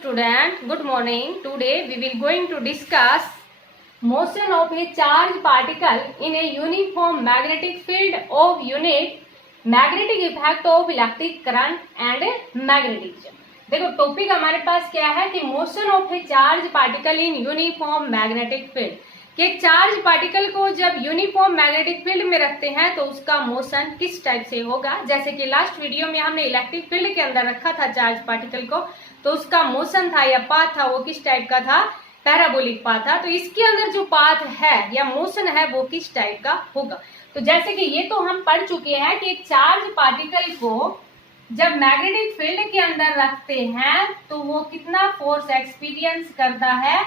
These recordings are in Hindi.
student, good morning. Today we will going to discuss motion of a charged particle in a uniform magnetic field of unit, magnetic effect of electric current and magnetism. देखो टॉपिक हमारे पास क्या है कि motion of a charge particle in uniform magnetic field, कि चार्ज पार्टिकल को जब यूनिफॉर्म मैग्नेटिक फील्ड में रखते हैं तो उसका मोशन किस टाइप से होगा। जैसे कि लास्ट वीडियो में हमने इलेक्ट्रिक फील्ड के अंदर रखा था चार्ज पार्टिकल को, तो उसका मोशन था या पाथ था वो किस टाइप का था, पैराबोलिक पाथ था। तो इसके अंदर जो पाथ है या मोशन है वो किस टाइप का होगा। तो जैसे कि ये तो हम पढ़ चुके हैं कि चार्ज पार्टिकल को जब मैग्नेटिक फील्ड के अंदर रखते हैं तो वो कितना फोर्स एक्सपीरियंस करता है,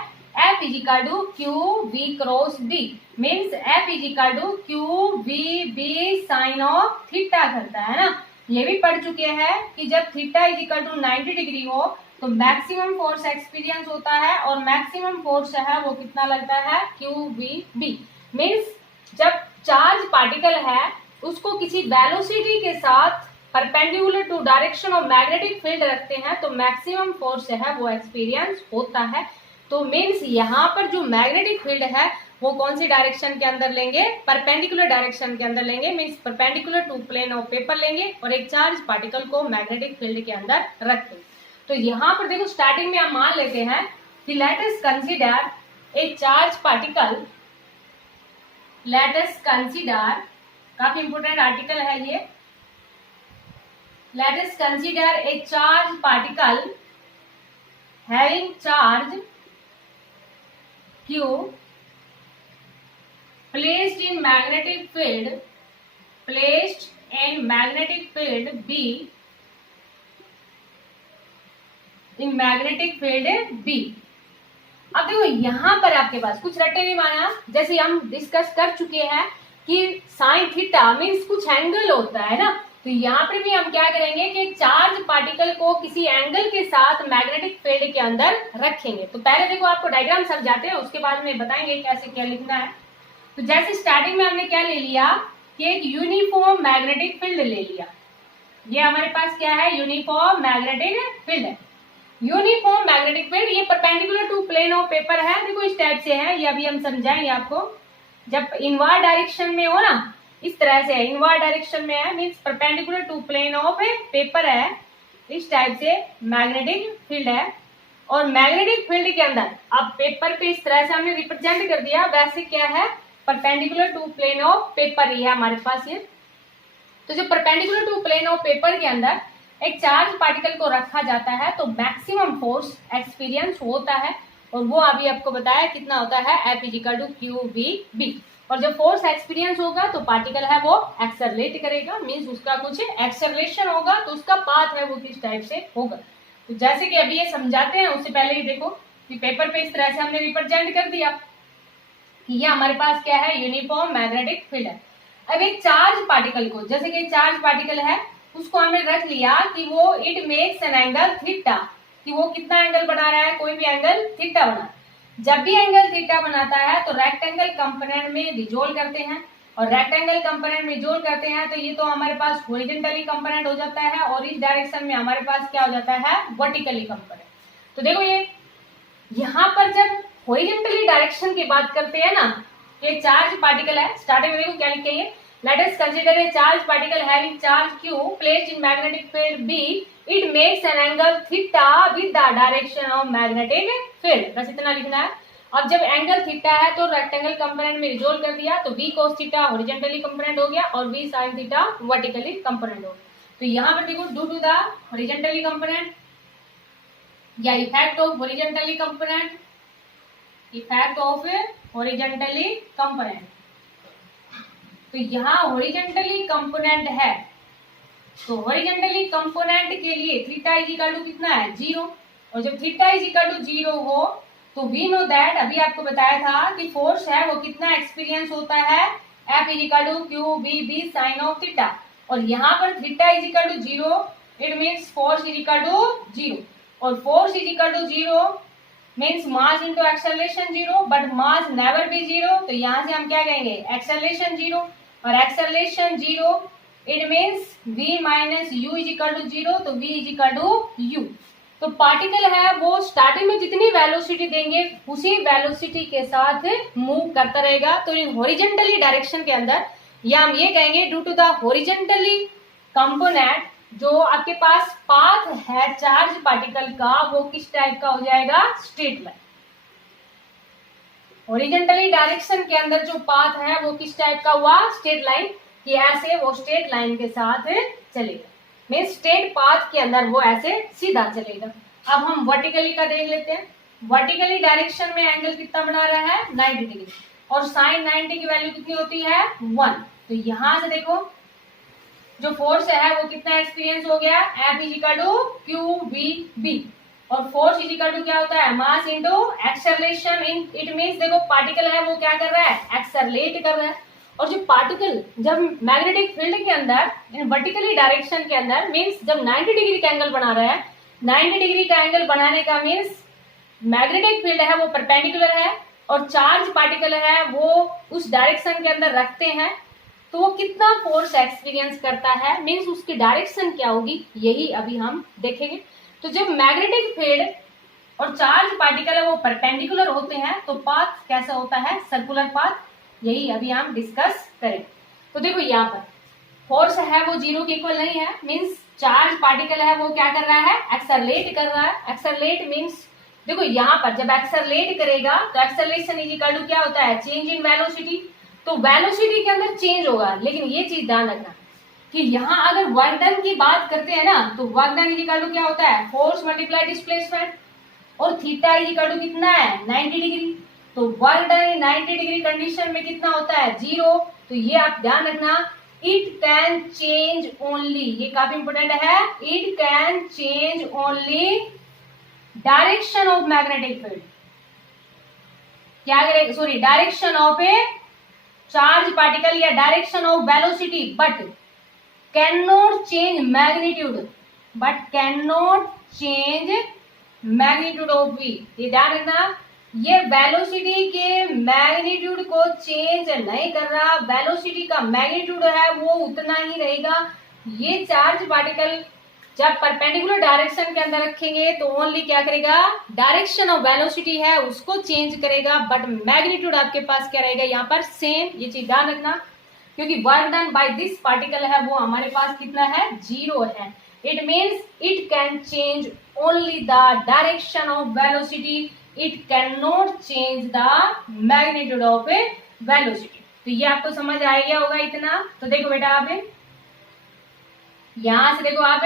F is equal to Q we cross B, means F is equal to Q we B sine of theta करता है ना। ये भी पढ़ चुके हैं कि जब थीटा इजिकल टू 90 डिग्री हो तो मैक्सिमम फोर्स एक्सपीरियंस होता है और मैक्सिमम फोर्स है वो कितना लगता है, क्यू वी बी। मीन्स जब चार्ज पार्टिकल है उसको किसी वेलोसिटी के साथ perpendicular to direction of magnetic field रखते हैं तो मैक्सिमम फोर्स है वो एक्सपीरियंस होता है। तो मीन्स यहाँ पर जो मैग्नेटिक फील्ड है वो कौन सी डायरेक्शन के अंदर लेंगे, परपेंडिकुलर डायरेक्शन के अंदर लेंगे, means perpendicular to plane of paper लेंगे और एक चार्ज पार्टिकल को मैग्नेटिक फील्ड के अंदर रखेंगे। तो यहाँ पर देखो स्टार्टिंग में हम मान लेते हैं कि let us consider a charge particle, let us consider, काफी इंपोर्टेंट आर्टिकल है ये, let us consider a charged particle having charge q placed in magnetic field b, in magnetic field b। अब देखो यहाँ पर आपके पास कुछ रट्टे नहीं माना, जैसे हम डिस्कस कर चुके हैं कि साइन थीटा मीन्स कुछ एंगल होता है ना। तो यहाँ पर भी हम क्या करेंगे कि चार्ज पार्टिकल को किसी एंगल के साथ मैग्नेटिक फील्ड के अंदर रखेंगे। तो पहले देखो आपको डायग्राम समझाते हैं, उसके बाद में बताएंगे कैसे क्या लिखना है। तो जैसे स्टार्टिंग में हमने क्या ले लिया कि एक यूनिफॉर्म मैग्नेटिक फील्ड ले लिया। ये हमारे पास क्या है, यूनिफॉर्म मैग्नेटिक फील्ड है। यूनिफॉर्म मैग्नेटिक फील्ड ये perpendicular to plane of paper है, देखो इस टाइप से है, ये अभी हम समझाएंगे आपको। जब इनवर्ड डायरेक्शन में हो ना, इस तरह से है, इनवर्ड डायरेक्शन में है, means perpendicular to plane of paper है, इस टाइप से मैग्नेटिक फील्ड है। और मैग्नेटिक फील्ड के अंदर अब पेपर पे इस तरह से हमने रिप्रेजेंट कर दिया, वैसे क्या है, perpendicular to plane of paper ही है हमारे पास ये। तो जो perpendicular to plane of paper के अंदर एक चार्ज पार्टिकल को रखा जाता है तो मैक्सिमम फोर्स एक्सपीरियंस होता है, और वो अभी आपको बताया कितना होता है, F is equal to Q we B. और जब फोर्स एक्सपीरियंस होगा तो पार्टिकल है वो एक्सेलरेट करेगा, मींस उसका कुछ एक्सेलरेशन होगा, तो उसका पाथ है वो किस टाइप से होगा। तो जैसे कि अभी ये समझाते हैं उससे पहले ही देखो कि पेपर पे इस तरह से हमने रिप्रेजेंट कर दिया कि ये हमारे पास क्या है, यूनिफॉर्म मैग्नेटिक फील्ड है। अब एक चार्ज पार्टिकल को, जैसे कि चार्ज पार्टिकल है उसको हमने रख लिया कि वो it makes an angle theta, कि वो कितना एंगल बना रहा है, कोई भी एंगल थीटा बना। जब भी एंगल थीटा बनाता है तो रेक्टेंगल कंपोनेंट में डिसोल्व करते हैं, और रेक्टेंगल कंपोनेंट में डिसोल्व करते हैं तो ये तो हमारे पास हॉरिजॉन्टली कंपोनेंट हो जाता है, और इस डायरेक्शन में हमारे पास क्या हो जाता है, वर्टिकली कंपोनेंट। तो देखो ये यहाँ पर जब हॉरिजॉन्टली डायरेक्शन की बात करते हैं ना, ये चार्ज पार्टिकल है, स्टार्टिंग में देखो क्या लिखे हैं, let us consider a charge particle having charge q placed in magnetic field b, it makes an angle theta with the direction of magnetic field। बस इतना लिखना है। अब जब एंगल थीटा है तो रेक्टेंगल कंपोनेंट में रिजोल्व कर दिया तो v cos theta horizontally component हो गया और v sin theta vertically component हो गया। तो यहाँ पर देखो due to the horizontally component या effect of horizontally component, effect of horizontally component, तो यहाँ हॉरिजॉन्टली कंपोनेंट है, तो हॉरिजॉन्टली कंपोनेंट के लिए थीटा इज इक्वल टू कितना है, 0। और जब थीटा इज इक्वल टू 0 हो तो वी नो दैट, अभी आपको बताया था कि फोर्स है वो कितना एक्सपीरियंस होता है, F is equal to Q B B sine of theta. और यहाँ पर theta is equal to 0, it means force is equal to 0, और force is equal to 0 means mass into acceleration 0, but mass never be 0। तो यहाँ से हम क्या कहेंगे, एक्सेलरेशन 0, और acceleration 0 it means v minus U is equal to 0, तो v is equal to u। तो पार्टिकल है वो स्टार्टिंग में जितनी वेलोसिटी देंगे उसी वेलोसिटी के साथ मूव करता रहेगा। तो इन हॉरिजेंटली डायरेक्शन के अंदर, या हम ये कहेंगे due to the horizontally component, जो आपके पास पाथ है चार्ज पार्टिकल का वो किस टाइप का हो जाएगा, स्ट्रेट लाइन। हॉरिजेंटली डायरेक्शन के अंदर जो पाथ है वो किस टाइप का हुआ, स्ट्रेट लाइन, कि ऐसे वो स्ट्रेट लाइन के साथ चलेगा, मीन स्ट्रेट पाथ के अंदर वो ऐसे सीधा चलेगा। अब हम वर्टिकली का देख लेते हैं। वर्टिकली डायरेक्शन में एंगल कितना बना रहा है, 90 डिग्री, और साइन 90 की वैल्यू कितनी होती है, 1। तो यहां से देखो जो फोर्स है वो कितना एक्सपीरियंस हो गया, F is equal to Q we B, और फोर्स इज इक्वल टू क्या होता है, mass into acceleration. In it means देखो पार्टिकल है वो क्या कर रहा है, एक्सेलरेट कर रहा है। और जो पार्टिकल जब मैग्नेटिक फील्ड के अंदर इन वर्टिकली डायरेक्शन के अंदर मींस जब 90 डिग्री का एंगल बना रहा है, 90 डिग्री का एंगल बनाने का मींस मैग्नेटिक फील्ड है वो परपेंडिकुलर है और चार्ज पार्टिकल है वो उस डायरेक्शन के अंदर रखते हैं, तो वो कितना फोर्स एक्सपीरियंस करता है, मींस उसकी डायरेक्शन क्या होगी, यही अभी हम देखेंगे। तो जब मैग्नेटिक फील्ड और चार्ज पार्टिकल है वो परपेंडिकुलर होते हैं तो पाथ कैसा होता है, सर्कुलर पाथ, यही अभी हम डिस्कस करें। तो देखो यहाँ पर फोर्स है वो 0 के इक्वल नहीं है, मींस चार्ज पार्टिकल है वो क्या कर रहा है, एक्सेलरेट कर रहा है। एक्सेलरेट मींस देखो यहाँ पर जब एक्सेलरेट करेगा तो एक्सेलरेशन इज इक्वल टू क्या होता है, चेंज इन वेलोसिटी। तो वेलोसिटी के अंदर चेंज होगा, लेकिन ये चीज ध्यान रखना कि यहाँ अगर वर्क डन की बात करते हैं ना तो work done is equal to क्या होता है, फोर्स मल्टीप्लाई डिस्प्लेसमेंट, और थीटा इज इक्वल टू कितना है, 90 डिग्री। तो वर्क डन 90 डिग्री कंडीशन में कितना होता है, 0। तो ये आप ध्यान रखना, इट कैन चेंज ओनली, ये काफी इंपोर्टेंट है, it can change only direction of magnetic field, क्या करेगा, sorry direction of a charge particle या direction of velocity, but can not change magnitude, but can not change magnitude of v. ये ध्यान रखना, ये वेलोसिटी के मैग्नीट्यूड को चेंज नहीं कर रहा, वेलोसिटी का मैग्नीट्यूड है वो उतना ही रहेगा। ये चार्ज पार्टिकल जब परपेंडिकुलर डायरेक्शन के अंदर रखेंगे तो ओनली क्या करेगा, डायरेक्शन ऑफ वेलोसिटी है उसको चेंज करेगा, बट मैग्नीट्यूड आपके पास क्या रहेगा, यहाँ पर सेम। ये चीज ध्यान रखना, क्योंकि work done by this particle है वो हमारे पास कितना है, 0 है। It means it can change only the direction of velocity, it can not change the magnitude of A velocity. तो ये आपको समझ आ गया होगा इतना। तो देखो बेटा आप यहां से देखो आप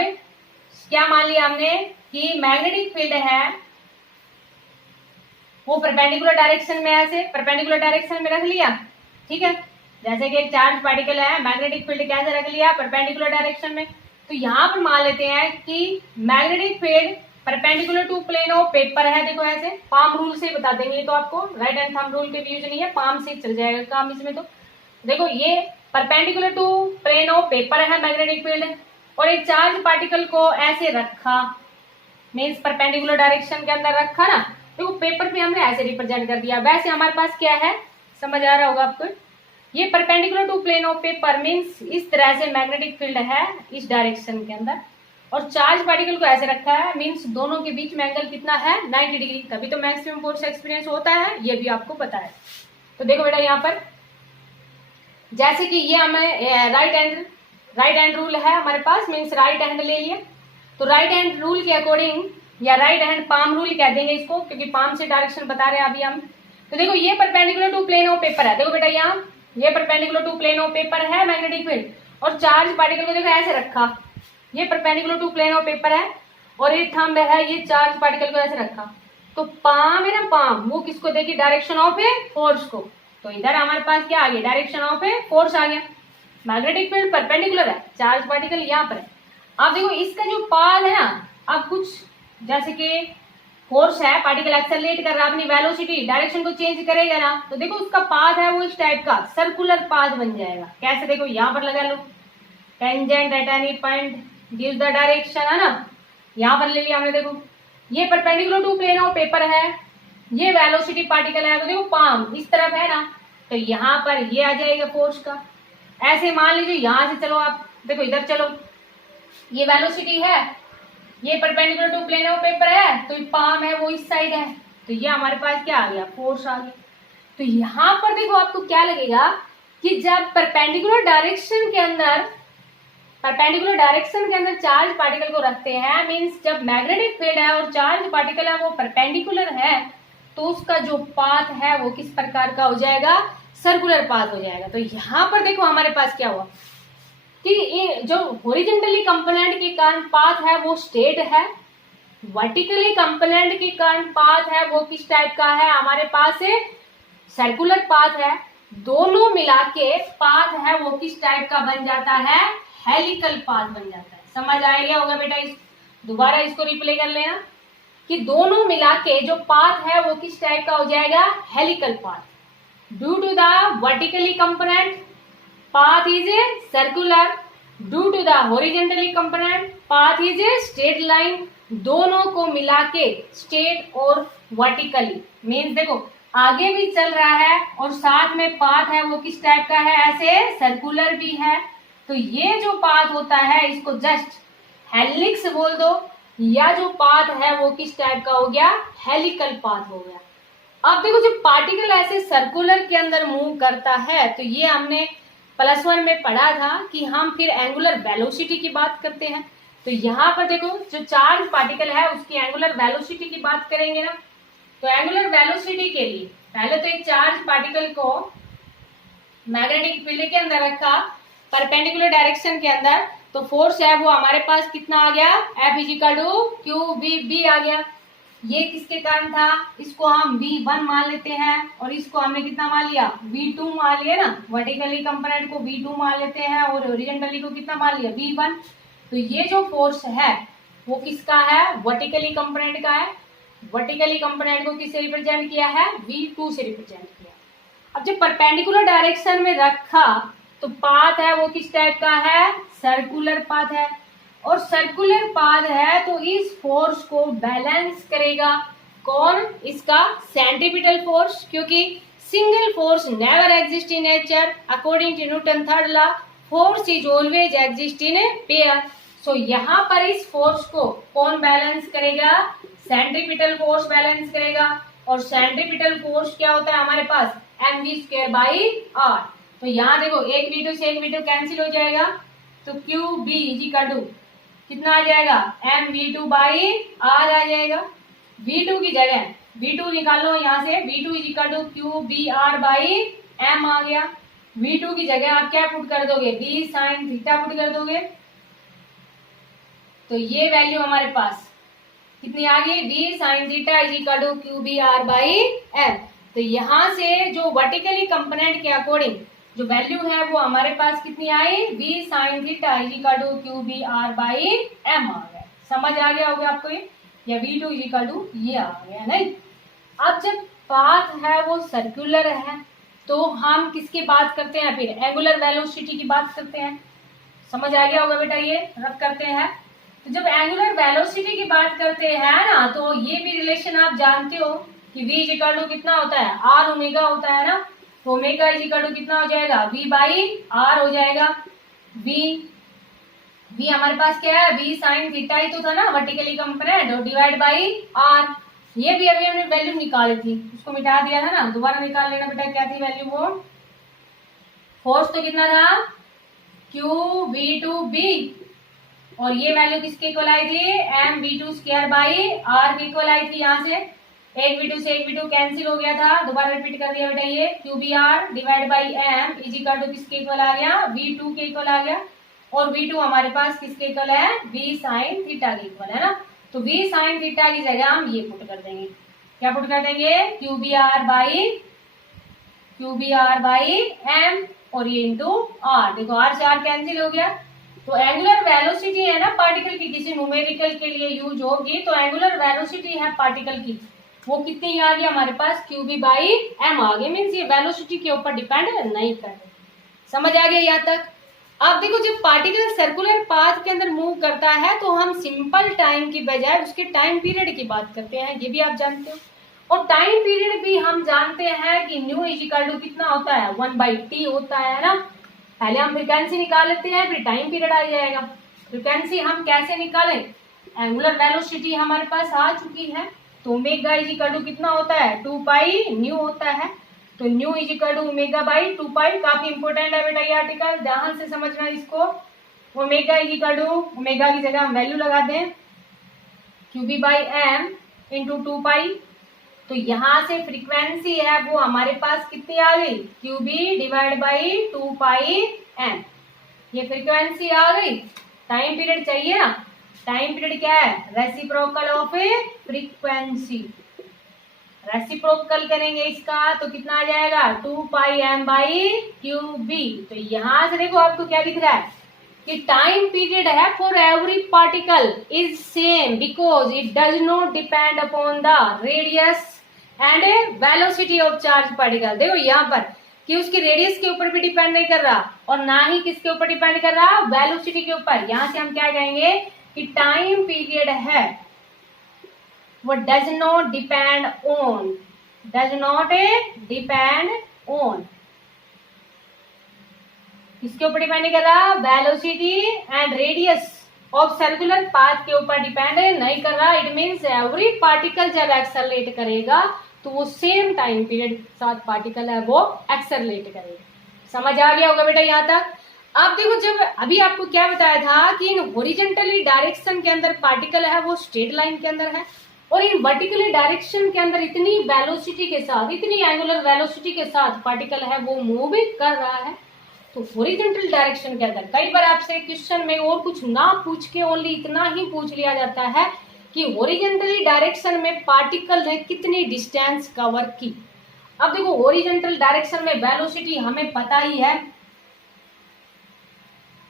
क्या मान लिया हमने कि मैग्नेटिक फील्ड है वो परपेंडिकुलर डायरेक्शन में, ऐसे परपेंडिकुलर डायरेक्शन में रख लिया, ठीक है। जैसे कि एक चार्ज पार्टिकल है, मैग्नेटिक फील्ड कैसे रख लिया, परपेंडिकुलर डायरेक्शन में। तो यहाँ पर मान लेते हैं कि magnetic field perpendicular to plane of paper है, देखो ऐसे पाम रूल से बता देंगे तो आपको, राइट हैंड थंब रूल के भी यूज नहीं है, पाम से चल जाएगा काम इसमें। तो देखो ये perpendicular to plane of paper है मैग्नेटिक फील्ड, और एक चार्ज पार्टिकल को ऐसे रखा, मीन्स परपेंडिकुलर डायरेक्शन के अंदर रखा ना, देखो पेपर पे हमने ऐसे रिप्रेजेंट कर दिया। वैसे हमारे पास क्या है, समझ आ रहा होगा आपको, ये perpendicular to plane of paper means इस तरह से मैग्नेटिक फील्ड है इस डायरेक्शन के अंदर, और चार्ज पार्टिकल को ऐसे रखा है, मीन्स दोनों के बीच में एंगल कितना है, 90 डिग्री। तभी तो मैक्सिमम फोर्स एक्सपीरियंस होता है, ये भी आपको पता है। तो देखो बेटा यहाँ पर जैसे कि ये हमें राइट हैंड रूल है हमारे पास, मीन्स राइट हैंड ले लिया। तो राइट हैंड रूल के अकॉर्डिंग, या राइट हैंड पाम रूल कह देंगे इसको, क्योंकि पाम से डायरेक्शन बता रहे हैं अभी हम। तो देखो ये perpendicular to plane of paper है, देखो बेटा यहाँ ये perpendicular to plane of paper है मैग्नेटिक फील्ड, और चार्ज पार्टिकल को देखो ऐसे रखा, ये perpendicular to plane of paper है, और ये थंब है, ये चार्ज पार्टिकल को ऐसे रखा। तो पाम है ना, पाम वो किसको देगी, डायरेक्शन ऑफ ए फोर्स को। तो इधर हमारे पास क्या आ गया, डायरेक्शन ऑफ ए फोर्स आ गया। मैग्नेटिक फील्ड परपेंडिकुलर है, चार्ज पार्टिकल यहाँ पर है। अब देखो इसका जो पाथ है ना, अब कुछ जैसे कि फोर्स है, पार्टिकल एक्सेलरेट कर रहा है, अपनी वेलोसिटी डायरेक्शन को चेंज करेगा ना, तो देखो उसका पाथ है वो इस टाइप का सर्कुलर पाथ बन जाएगा। कैसे, देखो यहाँ पर लगा लो, tangent at any point gives the direction, है ना, यहाँ पर ले लिया हमने। देखो ये perpendicular to plane of paper है, ये वेलोसिटी पार्टिकल है, तो देखो पाम इस तरफ है ना, तो यहाँ पर ये आ जाएगा फोर्स का। ऐसे मान लीजिए यहाँ से चलो आप, देखो इधर चलो, ये वेलोसिटी है ये perpendicular to plane of paper है, तो पाम है वो इस साइड है, तो ये हमारे पास क्या आ गया, फोर्स आ गया। तो यहाँ पर देखो आपको क्या लगेगा कि जब परपेंडिकुलर डायरेक्शन के अंदर चार्ज पार्टिकल को रखते हैं, मींस जब मैग्नेटिक फील्ड है और चार्ज पार्टिकल है वो परपेंडिकुलर है, तो उसका जो पाथ है वो किस प्रकार का हो जाएगा, सर्कुलर पाथ हो जाएगा। तो यहाँ पर देखो हमारे पास क्या हुआ कि जो हॉरिजॉन्टली कंपोनेंट के कारण पाथ है वो स्ट्रेट है, वर्टिकली कंपोनेंट के कारण पाथ है वो किस टाइप का है, हमारे पास सर्कुलर पाथ है। दोनों मिला के पाथ है वो किस टाइप का बन जाता है, हेलिकल पाथ बन जाता है। समझ आ गया होगा बेटा, दोबारा इसको रिप्ले कर लेना कि दोनों मिला के जो पाथ है वो किस टाइप का हो जाएगा, helical path. Due to the vertically component path is a circular, due to the horizontally component path is a straight line। दोनों को मिला के स्ट्रेट और वर्टिकली मीन्स देखो आगे भी चल रहा है और साथ में पाथ है वो किस टाइप का है, ऐसे सर्कुलर भी है। तो ये जो पाथ होता है इसको जस्ट हेलिक्स बोल दो, या जो पाथ है वो किस टाइप का हो गया, हेलिकल पाथ हो गया। अब देखो जब पार्टिकल ऐसे सर्कुलर के अंदर मूव करता है, तो ये हमने +1 में पढ़ा था कि हम फिर एंगुलर वेलोसिटी की बात करते हैं। तो यहाँ पर देखो जो चार्ज पार्टिकल है उसकी एंगुलर वेलोसिटी की बात करेंगे ना, तो एंगुलर वेलोसिटी के लिए पहले तो एक चार्ज पार्टिकल को मैग्नेटिक फील्ड के अंदर रखा परपेंडिकुलर डायरेक्शन के अंदर, तो फोर्स है वो हमारे पास कितना आ गया, F=q_v_b आ गया। ये किसके कारण था, इसको हम V1 मान लेते हैं और इसको हमने कितना मान लिया, V2 मान लिया ना, वर्टिकली कंपोनेंट को V2 मान लेते हैं और हॉरिजॉन्टली को कितना मान लिया, V1। तो ये जो फोर्स है वो किसका है, वर्टिकली कंपोनेंट का है। वर्टिकली कंपोनेंट को किससे रिप्रेजेंट किया है, V2 से रिप्रेजेंट किया। अब जब परपेंडिकुलर डायरेक्शन में रखा तो पाथ है वो किस टाइप का है, सर्कुलर पाथ है, और सर्कुलर पाथ है तो इस फोर्स को बैलेंस करेगा कौन, इसका सेंट्रीपिटल फोर्स, क्योंकि single force never exist in nature, according to Newton third law force is always exist in a pair. So यहाँ पर इस फोर्स को कौन बैलेंस करेगा, सेंट्रीपिटल फोर्स बैलेंस करेगा। और सेंट्रीपिटल फोर्स क्या होता है हमारे पास, mv²/r। तो यहाँ देखो एक V2 से एक V2 कैंसिल हो जाएगा, तो QB कितना आ जाएगा, mv²/r आ जाएगा। V2 की जगह V2 निकालो यहाँ से, V2=QBr/m आ गया। V2 की जगह आप क्या पुट कर दोगे, b sin थीटा पुट कर दोगे, तो ये वैल्यू हमारे पास कितनी आ गई, b sin थीटा QBr/m। तो यहाँ से जो वर्टिकली कंपोनेंट के अकॉर्डिंग जो वैल्यू है वो हमारे पास कितनी आई, b sin थीटा QBr/m आ गया। समझ आ गया होगा आपको ये, या V2 ये आ गया नहीं। अब जब पाथ है वो सर्कुलर है तो हम किसकी बात करते हैं, फिर एंगुलर वेलोसिटी की बात करते हैं। समझ आ गया होगा बेटा, ये रब करते हैं। तो जब एंगुलर वेलोसिटी की बात करते हैं ना, तो ये भी रिलेशन आप जानते हो कि V कितना होता है, r ओमेगा होता है ना, तो ओमेगा कितना हो जाएगा, V/r हो जाएगा। V हमारे पास क्या है, v sin थीटा ही तो था ना वर्टिकली कंपोनेंट, और डिवाइड बाई r। ये भी अभी हमने वैल्यू निकाली थी, उसको मिटा दिया था ना, दोबारा निकाल लेना बेटा, क्या थी वैल्यू वो, फोर्स तो कितना था QV2b, और ये वैल्यू किसके इक्वल आई थी, mv²/r की इक्वल आई थी। यहाँ से एक V2 से एक V2 कैंसिल हो गया था, दोबारा रिपीट कर दिया बेटा, ये QBr डिवाइड बाई m किसके इक्वल आ गया, V2 के इक्वल आ गया। और V2 हमारे पास किसके इक्वल है, v sin थीटा के इक्वल है ना, तो v sin थीटा की जगह हम ये पुट कर देंगे, क्या पुट कर देंगे, QBr/m और ये इंटू r। देखो r से r कैंसिल हो गया। तो एंगुलर वेलोसिटी है ना पार्टिकल की, किसी न्यूमेरिकल के लिए यूज होगी, तो एंगुलर वेलोसिटी है पार्टिकल की, वो कितनी आ गई हमारे पास, QB/m आ गई। मीन्स ये वेलोसिटी के ऊपर डिपेंड नहीं कर रहे। समझ आ गया यहाँ तक। अब देखो जब पार्टिकल सर्कुलर पाथ के अंदर मूव करता है तो हम सिंपल टाइम की बजाय उसके टाइम पीरियड की बात करते हैं, ये भी आप जानते हो। और टाइम पीरियड भी हम जानते हैं कि न्यू कितना होता है, 1/t होता है ना। पहले हम फ्रीक्वेंसी निकाल लेते हैं, फिर टाइम पीरियड आ जाएगा। फ्रीक्वेंसी हम कैसे निकालें, एंगुलर वेलोसिटी हमारे पास आ चुकी है। तो ओमेगा इज इक्वल टू कितना होता है, 2 पाई न्यू होता है। तो nu is equal to omega by 2 pi. काफी इंपॉर्टेंट है बेटा ये आर्टिकल, ध्यान से समझना इसको। Omega is equal to, omega की जगह हम वैल्यू लगा दें Q B by M into 2 pi. तो यहाँ से फ्रीक्वेंसी है वो हमारे पास कितनी आ गई, Q B divide by 2 pi M. ये फ्रीक्वेंसी आ गई। टाइम पीरियड चाहिए ना, टाइम पीरियड क्या है, reciprocal of a frequency. Reciprocal करेंगे इसका तो कितना आ जाएगा, 2 पाई एम बाई क्यूबी। तो यहां से देखो आपको क्या दिख रहा है कि टाइम पीरियड है for every particle is same because it does not depend upon the radius and velocity of charge particle. देखो यहाँ पर कि उसकी रेडियस के ऊपर भी डिपेंड नहीं कर रहा और ना ही किसके ऊपर डिपेंड कर रहा, वेलोसिटी के ऊपर। यहां से हम क्या कहेंगे कि टाइम पीरियड है वो does not depend on, does not depend on, किसके ऊपर डिपेंड नहीं कर रहा, velocity and radius of circular path के ऊपर डिपेंड नहीं कर रहा। इट मीन्स एवरी पार्टिकल जब एक्सेलरेट करेगा तो वो सेम टाइम पीरियड साथ पार्टिकल है वो एक्सेलरेट करेगा। समझ आ गया होगा बेटा यहाँ तक। अब देखो, जब अभी आपको क्या बताया था कि इन हॉरिजॉन्टली डायरेक्शन के अंदर पार्टिकल है वो स्ट्रेट लाइन के अंदर है और इन वर्टिकली डायरेक्शन के अंदर इतनी वेलोसिटी के साथ, इतनी एंगुलर वेलोसिटी के साथ पार्टिकल है वो मूव कर रहा है। तो हॉरिजॉन्टल डायरेक्शन के अंदर कई बार आपसे क्वेश्चन में और कुछ ना पूछ के ओनली इतना ही पूछ लिया जाता है कि हॉरिजॉन्टली डायरेक्शन में पार्टिकल ने कितनी डिस्टेंस कवर की। अब देखो हॉरिजॉन्टल डायरेक्शन में वेलोसिटी हमें पता ही है,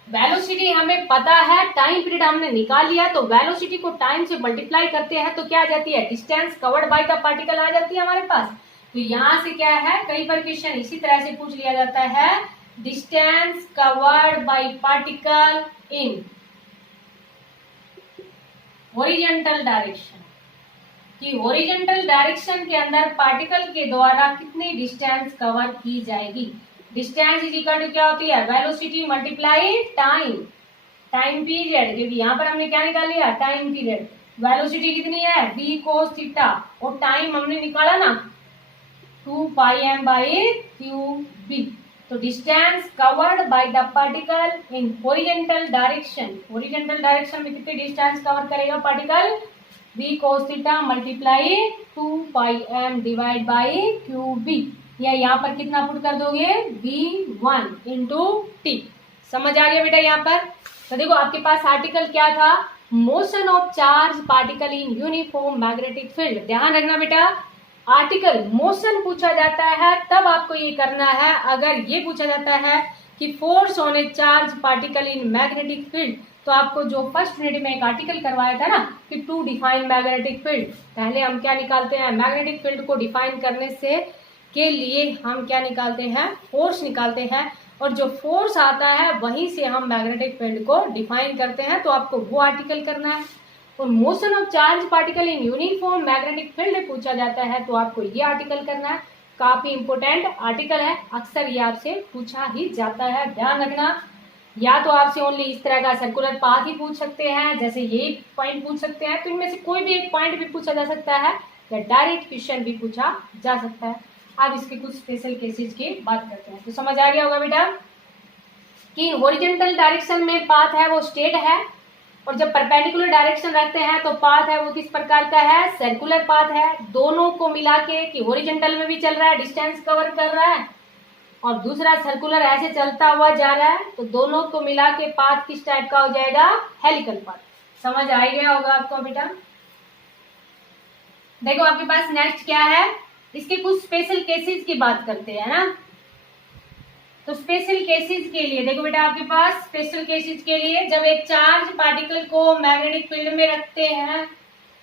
वेलोसिटी हमें पता है, टाइम पीरियड हमने निकाल लिया। तो वेलोसिटी को टाइम से मल्टीप्लाई करते हैं तो क्या आ जाती है, distance covered by the particle आ जाती है हमारे पास। तो यहां से क्या है, कई बार क्वेश्चन इसी तरह से पूछ लिया जाता है, distance covered bye particle in horizontal direction, कि हॉरिजॉन्टल डायरेक्शन के अंदर पार्टिकल के द्वारा कितनी डिस्टेंस कवर की जाएगी। डिस्टेंस इज इक्वल टू क्या होती है, velocity multiply time, time period, क्योंकि यहाँ पर हमने क्या निकाल लिया, टाइम पीरियड। वेलोसिटी कितनी है, v cos थीटा, और टाइम हमने निकाला ना 2 पाई m बाई क्यूबी। तो distance covered by the particle in horizontal direction, horizontal direction में कितनी डिस्टेंस कवर करेगा particle, v cos theta multiply 2 pi m divide by Q B. या यहाँ पर कितना पुट कर दोगे, v1 इंटू टी। समझ आ गया बेटा यहाँ पर। तो देखो आपके पास आर्टिकल क्या था, motion of charge particle in uniform magnetic field. ध्यान रखना बेटा, आर्टिकल मोशन पूछा जाता है तब आपको ये करना है। अगर ये पूछा जाता है कि force on A charge particle in magnetic field, तो आपको जो फर्स्ट यूनिट में एक आर्टिकल करवाया था ना कि टू डिफाइन मैग्नेटिक फील्ड, पहले हम क्या निकालते हैं, मैग्नेटिक फील्ड को डिफाइन करने से के लिए हम क्या निकालते हैं, फोर्स निकालते हैं, और जो फोर्स आता है वहीं से हम मैग्नेटिक फील्ड को डिफाइन करते हैं। तो आपको वो आर्टिकल करना है। और motion of charge particle in uniform magnetic field पूछा जाता है तो आपको ये आर्टिकल करना है। काफी इंपोर्टेंट आर्टिकल है, अक्सर ये आपसे पूछा ही जाता है, ध्यान रखना। या तो आपसे ओनली इस तरह का सर्कुलर पाथ ही पूछ सकते हैं, जैसे ये पॉइंट पूछ सकते हैं, तो इनमें से कोई भी एक पॉइंट भी पूछा जा सकता है, या डायरेक्ट क्वेश्चन भी पूछा जा सकता है। अब इसके कुछ स्पेशल केसेस की बात करते हैं। तो समझ आ गया होगा बेटा कि हॉरिजॉन्टल डायरेक्शन में पाथ है वो स्ट्रेट है, और जब परपेंडिकुलर डायरेक्शन रखते हैं तो पाथ है वो किस प्रकार का है, सर्कुलर पाथ है। दोनों को मिला के कि हॉरिजॉन्टल में भी चल रहा है, डिस्टेंस कवर कर रहा है, और दूसरा सर्कुलर ऐसे चलता हुआ जा रहा है, तो दोनों को मिला के पाथ किस टाइप का हो जाएगा, हेलिकल पाथ। समझ आ गया होगा आपको बेटा। देखो आपके पास नेक्स्ट क्या है, इसके कुछ स्पेशल केसेस की बात करते हैं ना। तो स्पेशल केसेस के लिए देखो बेटा, आपके पास स्पेशल केसेस के लिए जब एक चार्ज पार्टिकल को मैग्नेटिक फील्ड में रखते हैं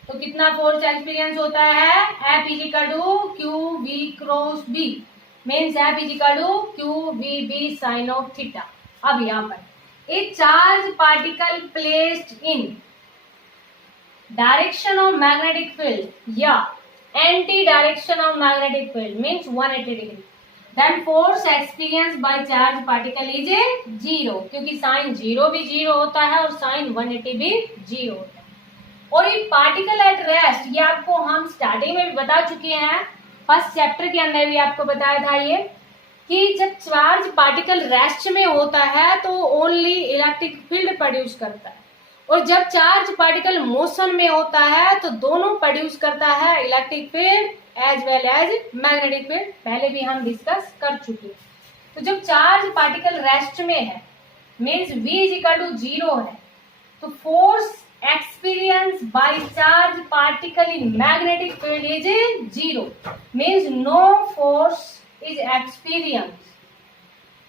तो कितना फोर्स एक्सपीरियंस होता है, F is equal to Q we cross B, means F is equal to Q we B sine of theta. अब यहाँ पर एक charge particle placed in direction of magnetic field या anti direction of magnetic field means 180 degree, then force experienced by charge particle is zero, क्योंकि साइन जीरो भी जीरो होता है और साइन 180 भी जीरो होता है। और ये पार्टिकल एट रेस्ट, ये आपको हम स्टार्टिंग में भी बता चुके हैं, फर्स्ट चैप्टर के अंदर भी आपको बताया था ये, कि जब चार्ज पार्टिकल रेस्ट में होता है तो ओनली इलेक्ट्रिक फील्ड प्रोड्यूस करता है, और जब चार्ज पार्टिकल मोशन में होता है तो दोनों प्रोड्यूस करता है, electric field as well as magnetic field. पहले भी हम डिस्कस कर चुके हैं। तो जब चार्ज पार्टिकल रेस्ट में है means V is equal to 0 है, तो force experience by charge particle in magnetic field is 0, means no force is experienced,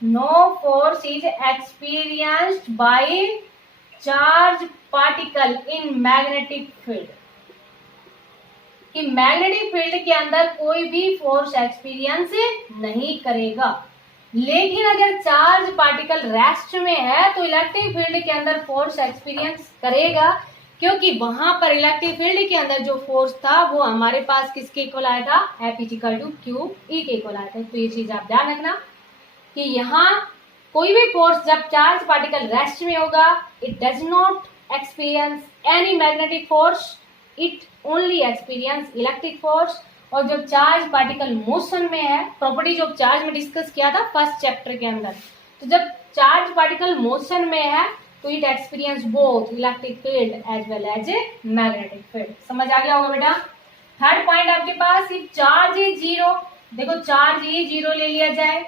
no force is experienced by charge particle in magnetic field, कि मैग्नेटिक फील्ड के अंदर कोई भी फोर्स एक्सपीरियंस नहीं करेगा। लेकिन अगर चार्ज पार्टिकल रेस्ट में है तो इलेक्ट्रिक फील्ड के अंदर फोर्स एक्सपीरियंस करेगा, क्योंकि वहां पर इलेक्ट्रिक फील्ड के अंदर जो फोर्स था वो हमारे पास किसके इक्वल आया था, F equal to Q E के इक्वल आया था। तो ये चीज आप ध्यान रखना कि यहाँ कोई भी फोर्स जब चार्ज पार्टिकल रेस्ट में होगा, it does not experience any magnetic force, it only experience electric force. और जब चार्ज पार्टिकल मोशन में है, प्रॉपर्टीज ऑफ चार्ज में डिस्कस किया था फर्स्ट चैप्टर के अंदर, तो जब चार्ज पार्टिकल मोशन में है तो it experience both electric field as well as a magnetic field. समझ आ गया होगा बेटा। थर्ड पॉइंट आपके पास, इफ चार्ज इज 0, देखो चार्ज ही 0 ले लिया जाए,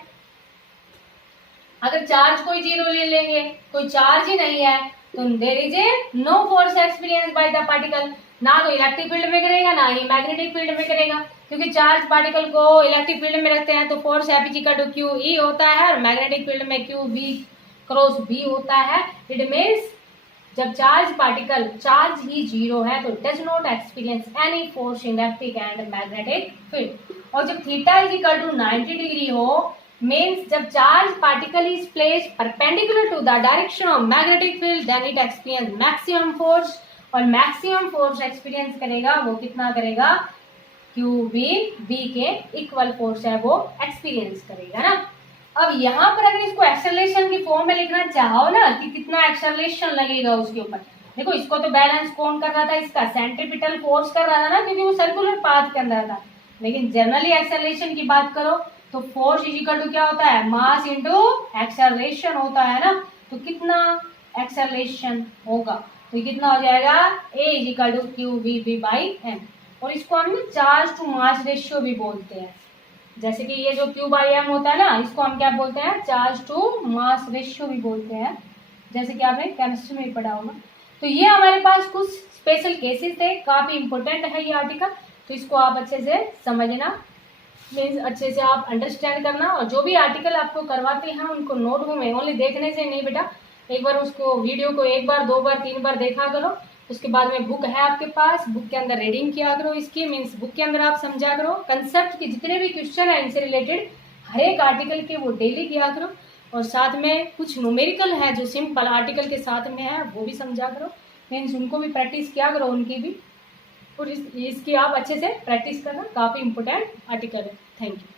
अगर चार्ज कोई 0 ले लेंगे, कोई चार्ज ही नहीं है, तो there is a no force experience by the particle, ना तो इलेक्ट्रिक फील्ड में करेगा ना ही मैग्नेटिक फील्ड में करेगा, क्योंकि चार्ज पार्टिकल को इलेक्ट्रिक फील्ड में रखते हैं तो force F equal to Q E होता है, और मैग्नेटिक फील्ड में क्यू वी क्रॉस बी होता है। इट मीन्स जब चार्ज पार्टिकल चार्ज ही 0 है तो does not experience any force in electric and magnetic field. और जब theta is equal to 90 degree हो, मीन्स जब charge particle is placed perpendicular to the direction of magnetic field, then it experience maximum force, और मैक्सिमम फोर्स एक्सपीरियंस करेगा वो कितना करेगा, क्यू बी के इक्वल फोर्स है वो एक्सपीरियंस करेगा ना। अब यहाँ पर अगर इसको एक्सेलरेशन की फॉर्म में लिखना चाहो ना कि कितना एक्सेलरेशन लगेगा उसके ऊपर, देखो इसको तो बैलेंस कौन कर रहा था, इसका सेंट्रीपिटल फोर्स कर रहा था ना, क्योंकि वो सर्कुलर पाथ के अंदर था। लेकिन जनरली एक्सेलरेशन की बात करो तो फोर्स इज इक्वल टू क्या होता है, मास इंटू एक्सेलरेशन होता है ना। तो कितना एक्सेलरेशन होगा, तो कितना हो जाएगा, A is equal to Q we B by M. और इसको हम चार्ज टू मास रेशियो भी बोलते हैं, जैसे कि ये जो क्यू बाई एम होता है ना, इसको हम क्या बोलते हैं, चार्ज टू मास रेशियो भी बोलते हैं, जैसे कि आपने केमिस्ट्री में ही पढ़ा होगा। तो ये हमारे पास कुछ स्पेशल केसेस थे, काफी इंपॉर्टेंट है ये आर्टिकल, तो इसको आप अच्छे से समझना, मीन्स अच्छे से आप अंडरस्टैंड करना। और जो भी आर्टिकल आपको करवाते हैं उनको नोटबुक में ओनली देखने से नहीं बेटा, एक बार उसको वीडियो को 1 बार 2 बार 3 बार देखा करो, उसके बाद में बुक है आपके पास, बुक के अंदर रीडिंग किया करो इसकी, मीन्स बुक के अंदर आप समझा करो कंसेप्ट के जितने भी क्वेश्चन है इनसे रिलेटेड हर एक आर्टिकल के वो डेली किया करो, और साथ में कुछ न्यूमेरिकल है जो सिंपल आर्टिकल के साथ में है वो भी समझा करो, मीन्स उनको भी प्रैक्टिस किया करो उनकी भी, और इसकी आप अच्छे से प्रैक्टिस करना, काफ़ी इंपॉर्टेंट आर्टिकल है। Thank you.